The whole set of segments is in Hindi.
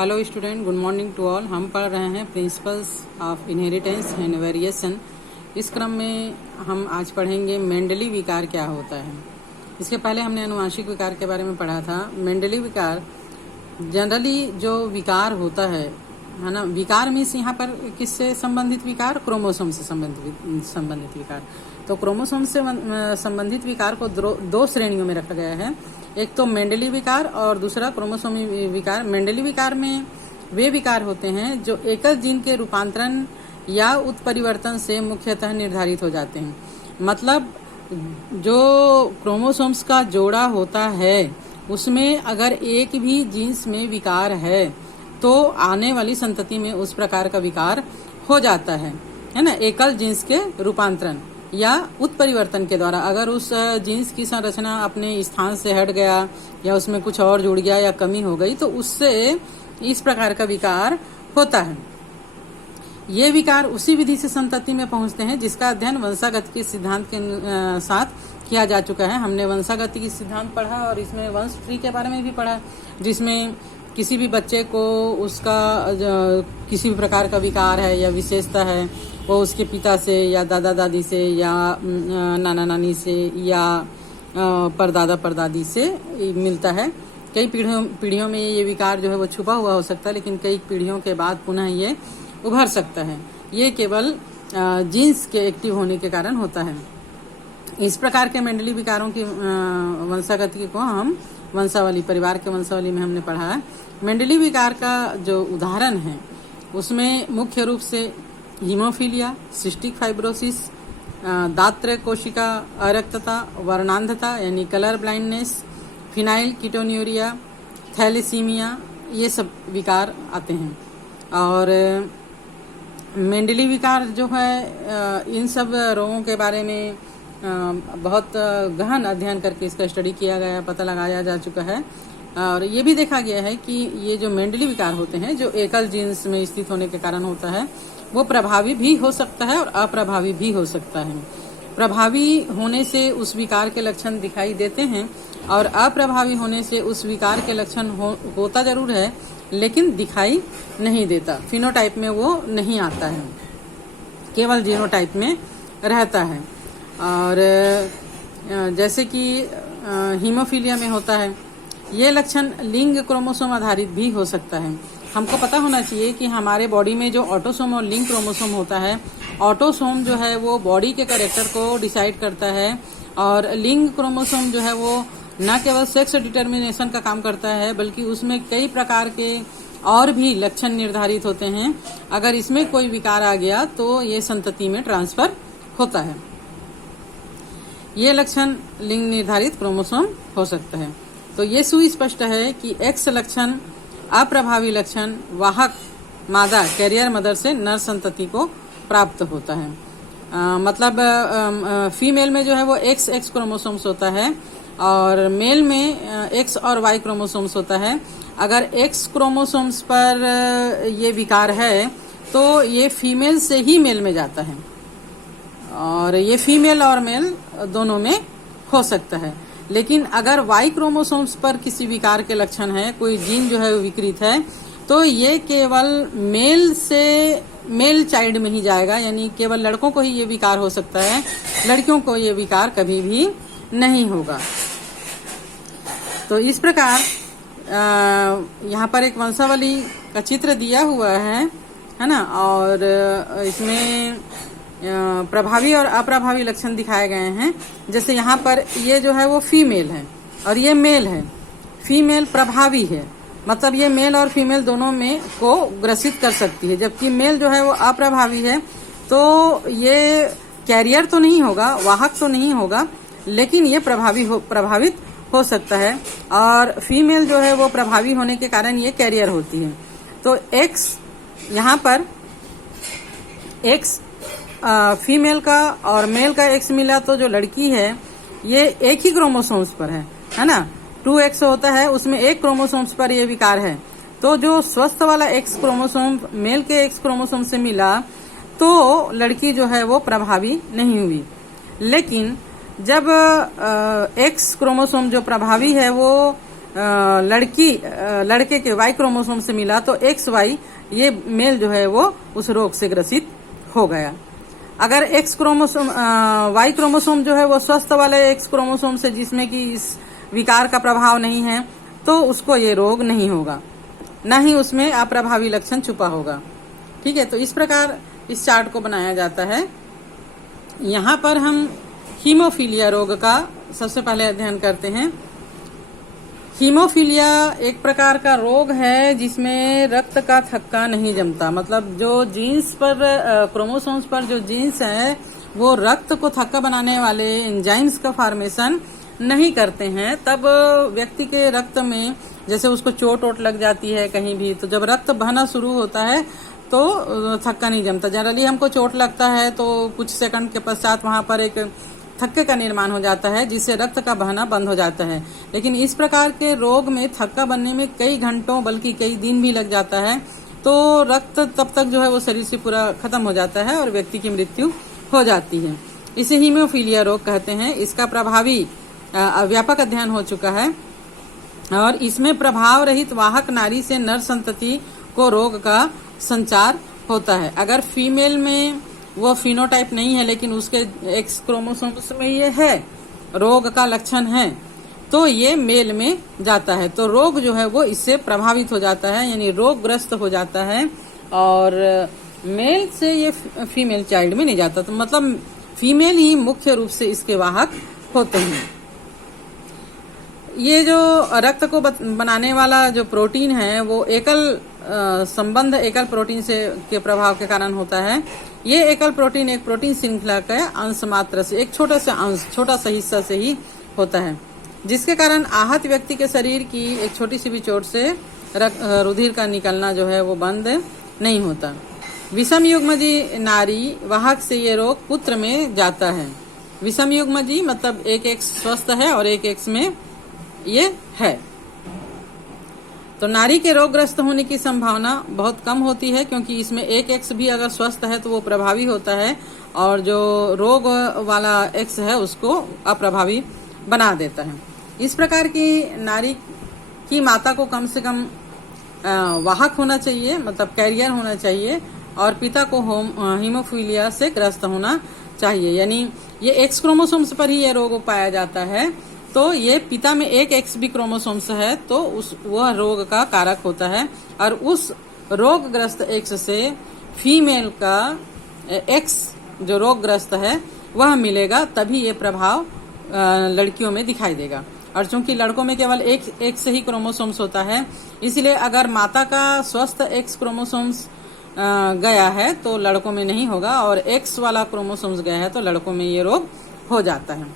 Hello student, good morning to all. हम पढ़ रहे हैं principles of inheritance and variation. इस क्रम में हम आज पढ़ेंगे मेंडली विकार क्या होता है। इसके पहले हमने अनुवांशिक विकार के बारे में पढ़ा था। मेंडली विकार जनरली जो विकार होता है ना, विकार मीन्स यहाँ पर किससे संबंधित विकार? क्रोमोसोम से संबंधित विकार। तो क्रोमोसोम से संबंधित विकार को दो श्रेणियों में रखा गया है। एक तो मेंडली विकार और दूसरा क्रोमोसोमी विकार। मेंडली विकार में वे विकार होते हैं जो एकल जीन के रूपांतरण या उत्परिवर्तन से मुख्यतः निर्धारित हो जाते हैं। मतलब जो क्रोमोसोम्स का जोड़ा होता है उसमें अगर एक भी जीन्स में विकार है तो आने वाली संतति में उस प्रकार का विकार हो जाता है ना, एकल जीन्स के रूपांतरण या उत्परिवर्तन के द्वारा। अगर उस जीन्स की संरचना अपने स्थान से हट गया या उसमें कुछ और जुड़ गया या कमी हो गई तो उससे इस प्रकार का विकार होता है। ये विकार उसी विधि से संतति में पहुंचते हैं जिसका अध्ययन वंशागति के सिद्धांत के साथ किया जा चुका है। हमने वंशागति की सिद्धांत पढ़ा और इसमें वंश ट्री के बारे में भी पढ़ा, जिसमें किसी भी बच्चे को उसका किसी भी प्रकार का विकार है या विशेषता है वो उसके पिता से या दादा दादी से या नाना नानी से या परदादा परदादी से मिलता है। कई पीढ़ियों में ये विकार जो है वो छुपा हुआ हो सकता है, लेकिन कई पीढ़ियों के बाद पुनः ये उभर सकता है। ये केवल जीन्स के एक्टिव होने के कारण होता है। इस प्रकार के मेंडली विकारों की वंशागति को हम वंशावली, परिवार के वंशावली में हमने पढ़ा है। मेंडली विकार का जो उदाहरण है उसमें मुख्य रूप से हीमोफीलिया, सिस्टिक फाइब्रोसिस, दात्र कोशिका अरक्तता, वर्णांधता यानी colour blindness, phenylketonuria, thalassemia, ये सब विकार आते हैं। और मेंडली विकार जो है इन सब रोगों के बारे में बहुत गहन अध्ययन करके इसका स्टडी किया गया, पता लगाया जा चुका है। और ये भी देखा गया है कि ये जो मेंडली विकार होते हैं जो एकल जीन्स में स्थित होने के कारण होता है वो प्रभावी भी हो सकता है और अप्रभावी भी हो सकता है। प्रभावी होने से उस विकार के लक्षण दिखाई देते हैं और अप्रभावी होने से उस विकार के लक्षण होता जरूर है लेकिन दिखाई नहीं देता। फिनोटाइप में वो नहीं आता है, केवल जीनोटाइप में रहता है। और जैसे कि हीमोफीलिया में होता है, ये लक्षण लिंग क्रोमोसोम आधारित भी हो सकता है। हमको पता होना चाहिए कि हमारे बॉडी में जो ऑटोसोम और लिंग क्रोमोसोम होता है, ऑटोसोम जो है वो बॉडी के कैरेक्टर को डिसाइड करता है और लिंग क्रोमोसोम जो है वो न केवल सेक्स डिटर्मिनेशन का काम करता है बल्कि उसमें कई प्रकार के और भी लक्षण निर्धारित होते हैं। अगर इसमें कोई विकार आ गया तो ये संतति में ट्रांसफर होता है। ये लक्षण लिंग निर्धारित क्रोमोसोम हो सकता है। तो ये सुस्पष्ट है कि एक्स लक्षण अप्रभावी लक्षण वाहक मादा कैरियर मदर से नर संतति को प्राप्त होता है। मतलब फीमेल में जो है वो एक्स क्रोमोसोम्स होता है और मेल में एक्स और वाई क्रोमोसोम्स होता है। अगर एक्स क्रोमोसोम्स पर ये विकार है तो ये फीमेल से ही मेल में जाता है और ये फीमेल और मेल दोनों में हो सकता है। लेकिन अगर वाई क्रोमोसोम्स पर किसी विकार के लक्षण है, कोई जीन जो है वो विकृत है, तो ये केवल मेल से मेल चाइल्ड में ही जाएगा, यानी केवल लड़कों को ही ये विकार हो सकता है, लड़कियों को ये विकार कभी भी नहीं होगा। तो इस प्रकार यहाँ पर एक वंशावली का चित्र दिया हुआ है ना, और इसमें प्रभावी और अप्रभावी लक्षण दिखाए गए हैं। जैसे यहाँ पर ये जो है वो फीमेल है और ये मेल है। फीमेल प्रभावी है, मतलब ये मेल और फीमेल दोनों में को ग्रसित कर सकती है, जबकि मेल जो है वो अप्रभावी है। तो ये कैरियर तो नहीं होगा, वाहक तो नहीं होगा, लेकिन ये प्रभावित हो सकता है। और फीमेल जो है वो प्रभावी होने के कारण ये कैरियर होती है। तो एक्स यहाँ पर एक्स फीमेल का और मेल का एक्स मिला तो जो लड़की है ये एक ही क्रोमोसोम्स पर है ना, 2x होता है, उसमें एक क्रोमोसोम्स पर ये विकार है। तो जो स्वस्थ वाला एक्स क्रोमोसोम मेल के एक्स क्रोमोसोम से मिला तो लड़की जो है वो प्रभावी नहीं हुई। लेकिन जब एक्स क्रोमोसोम जो प्रभावी है वो लड़के के वाई क्रोमोसोम से मिला तो XY ये मेल जो है वो उस रोग से ग्रसित हो गया। अगर वाई क्रोमोसोम जो है वो स्वस्थ वाले X क्रोमोसोम से जिसमें कि इस विकार का प्रभाव नहीं है तो उसको ये रोग नहीं होगा, न ही उसमें अप्रभावी लक्षण छुपा होगा। ठीक है, तो इस प्रकार इस चार्ट को बनाया जाता है। यहाँ पर हम हीमोफीलिया रोग का सबसे पहले अध्ययन करते हैं। हीमोफीलिया एक प्रकार का रोग है जिसमें रक्त का थक्का नहीं जमता, मतलब जो जीन्स पर क्रोमोसोम्स पर जो जीन्स है वो रक्त को थक्का बनाने वाले एंजाइम्स का फॉर्मेशन नहीं करते हैं। तब व्यक्ति के रक्त में जैसे उसको चोट वोट लग जाती है कहीं भी, तो जब रक्त बहना शुरू होता है तो थक्का नहीं जमता। जनरली हमको चोट लगता है तो कुछ सेकंड के पश्चात वहां पर एक थक्के का निर्माण हो जाता है जिससे रक्त का बहना बंद हो जाता है। लेकिन इस प्रकार के रोग में थक्का बनने में कई घंटों बल्कि कई दिन भी लग जाता है, तो रक्त तब तक जो है वो शरीर से पूरा खत्म हो जाता है और व्यक्ति की मृत्यु हो जाती है। इसे हीमोफीलिया रोग कहते हैं। इसका प्रभावी व्यापक अध्ययन हो चुका है और इसमें प्रभाव रहित वाहक नारी से नर संतति को रोग का संचार होता है। अगर फीमेल में वो फिनोटाइप नहीं है लेकिन उसके X क्रोमोसोम्स में ये है, रोग का लक्षण है, तो ये मेल में जाता है, तो रोग जो है वो इससे प्रभावित हो जाता है, यानी रोगग्रस्त हो जाता है और मेल से ये फीमेल चाइल्ड में नहीं जाता। तो मतलब फीमेल ही मुख्य रूप से इसके वाहक होते हैं। ये जो रक्त को बनाने वाला जो प्रोटीन है वो संबंध एकल प्रोटीन से के प्रभाव के कारण होता है। ये एकल प्रोटीन एक प्रोटीन श्रृंखला का अंश मात्र से, एक छोटा सा हिस्सा से ही होता है, जिसके कारण आहत व्यक्ति के शरीर की एक छोटी सी भी चोट से रुधिर का निकलना जो है वो बंद नहीं होता। विषम युग्मजी नारी वाहक से ये रोग पुत्र में जाता है। विषम युग्मजी मतलब एक X स्वस्थ है और एक X में ये है, तो नारी के रोगग्रस्त होने की संभावना बहुत कम होती है, क्योंकि इसमें एक X भी अगर स्वस्थ है तो वो प्रभावी होता है और जो रोग वाला X है उसको अप्रभावी बना देता है। इस प्रकार की नारी की माता को कम से कम वाहक होना चाहिए, मतलब कैरियर होना चाहिए, और पिता को हीमोफीलिया से ग्रस्त होना चाहिए। यानी ये X क्रोमोसोम्स पर ही ये रोग पाया जाता है, तो ये पिता में एक X भी क्रोमोसोम्स है तो वह रोग का कारक होता है, और उस रोगग्रस्त X से फीमेल का X जो रोगग्रस्त है वह मिलेगा, तभी ये प्रभाव लड़कियों में दिखाई देगा। और चूंकि लड़कों में केवल एक X ही क्रोमोसोम्स होता है, इसलिए अगर माता का स्वस्थ X क्रोमोसोम्स गया है तो लड़कों में नहीं होगा, और X वाला क्रोमोसोम्स गया है तो लड़कों में ये रोग हो जाता है,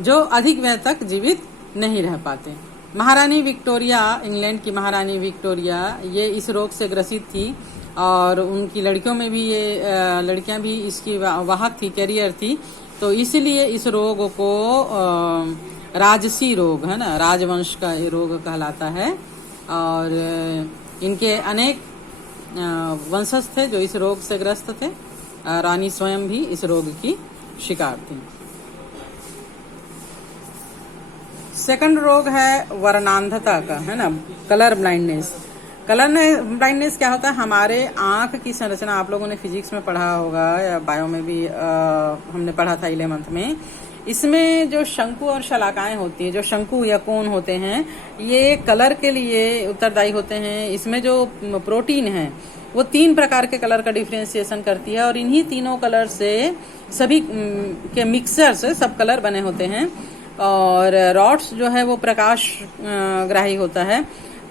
जो अधिक समय तक जीवित नहीं रह पाते। महारानी विक्टोरिया, इंग्लैंड की महारानी विक्टोरिया, ये इस रोग से ग्रसित थी और उनकी लड़कियों में भी ये लड़कियां भी इसकी वाहक थी, कैरियर थी, तो इसलिए इस रोग को राजसी रोग है ना, राजवंश का ये रोग कहलाता है। और इनके अनेक वंशज थे जो इस रोग से ग्रस्त थे। रानी स्वयं भी इस रोग की शिकार थी। सेकंड रोग है वर्णांधता का, है ना, कलर ब्लाइंडनेस। कलर ब्लाइंडनेस क्या होता है? हमारे आंख की संरचना आप लोगों ने फिजिक्स में पढ़ा होगा या बायो में भी हमने पढ़ा था 11th में। इसमें जो शंकु और शलाकाएं होती है, जो शंकु या कोन होते हैं, ये कलर के लिए उत्तरदायी होते हैं। इसमें जो प्रोटीन है वो 3 प्रकार के कलर का डिफ्रेंसिएशन करती है, और इन्हीं तीनों कलर से सभी के मिक्सर से सब कलर बने होते हैं। और रॉड्स जो है वो प्रकाश ग्राही होता है।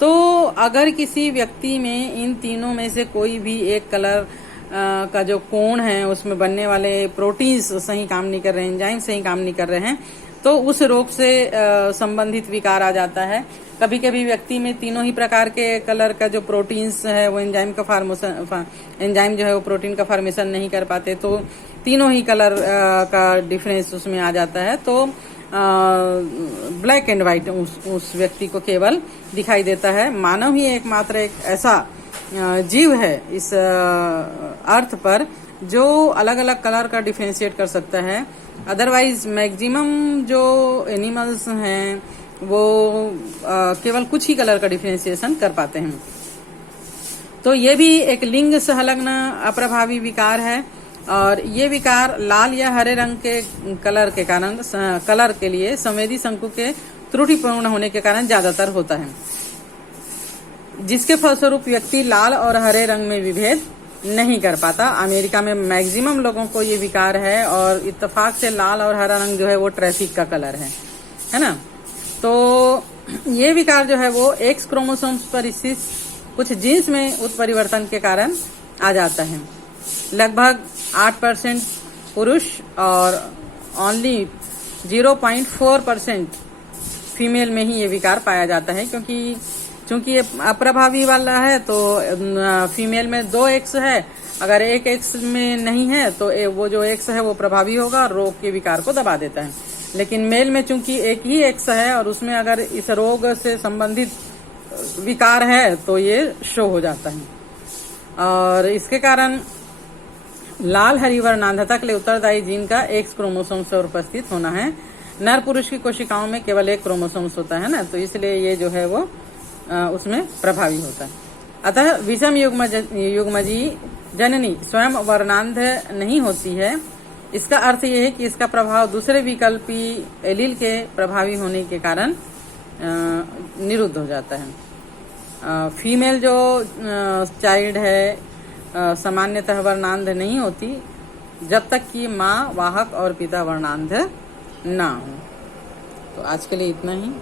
तो अगर किसी व्यक्ति में इन तीनों में से कोई भी एक कलर का जो कोण है उसमें बनने वाले प्रोटीन्स सही काम नहीं कर रहे हैं, एंजाइम सही काम नहीं कर रहे हैं, तो उस रोग से संबंधित विकार आ जाता है। कभी कभी व्यक्ति में तीनों ही प्रकार के कलर का जो प्रोटीन्स है वो एंजाइम जो है वो प्रोटीन का फॉर्मेशन नहीं कर पाते, तो तीनों ही कलर का डिफरेंस उसमें आ जाता है। तो ब्लैक एंड व्हाइट उस व्यक्ति को केवल दिखाई देता है। मानव ही एकमात्र एक ऐसा जीव है इस अर्थ पर जो अलग अलग कलर का डिफरेंशिएट कर सकता है। अदरवाइज मैक्सिमम जो एनिमल्स हैं वो केवल कुछ ही कलर का डिफरेंशिएशन कर पाते हैं। तो ये भी एक लिंग संलग्न अप्रभावी विकार है, और ये विकार लाल या हरे रंग के कलर के कारण कलर के लिए संवेदी शंकु के त्रुटिपूर्ण होने के कारण ज्यादातर होता है, जिसके फलस्वरूप व्यक्ति लाल और हरे रंग में विभेद नहीं कर पाता। अमेरिका में मैक्सिमम लोगों को ये विकार है, और इत्तेफाक से लाल और हरा रंग जो है वो ट्रैफिक का कलर है ना। तो ये विकार जो है वो एक्स क्रोमोसोम्स पर स्थित कुछ जीन्स में उत्परिवर्तन के कारण आ जाता है। लगभग 8% पुरुष और ओनली 0.4% फीमेल में ही ये विकार पाया जाता है, क्योंकि ये अप्रभावी वाला है तो फीमेल में 2 एक्स है, अगर एक एक्स में नहीं है तो वो जो एक्स है वो प्रभावी होगा और रोग के विकार को दबा देता है। लेकिन मेल में चूंकि एक ही एक्स है और उसमें अगर इस रोग से संबंधित विकार है तो ये शो हो जाता है, और इसके कारण लाल हरी वर्णांधता के लिए उत्तरदायी जीन का एक्स क्रोमोसोम से उपस्थित होना है। नर पुरुष की कोशिकाओं में केवल एक क्रोमोसोम्स होता है ना, तो इसलिए ये जो है वो उसमें प्रभावी होता है। अतः विषम युग्मजी जननी स्वयं वर्णांध नहीं होती है। इसका अर्थ यह है कि इसका प्रभाव दूसरे विकल्पी एलील के प्रभावी होने के कारण निरुद्ध हो जाता है। फीमेल जो चाइल्ड है सामान्यतः वर्णांध नहीं होती जब तक कि माँ वाहक और पिता वर्णांध ना हो। तो आज के लिए इतना ही।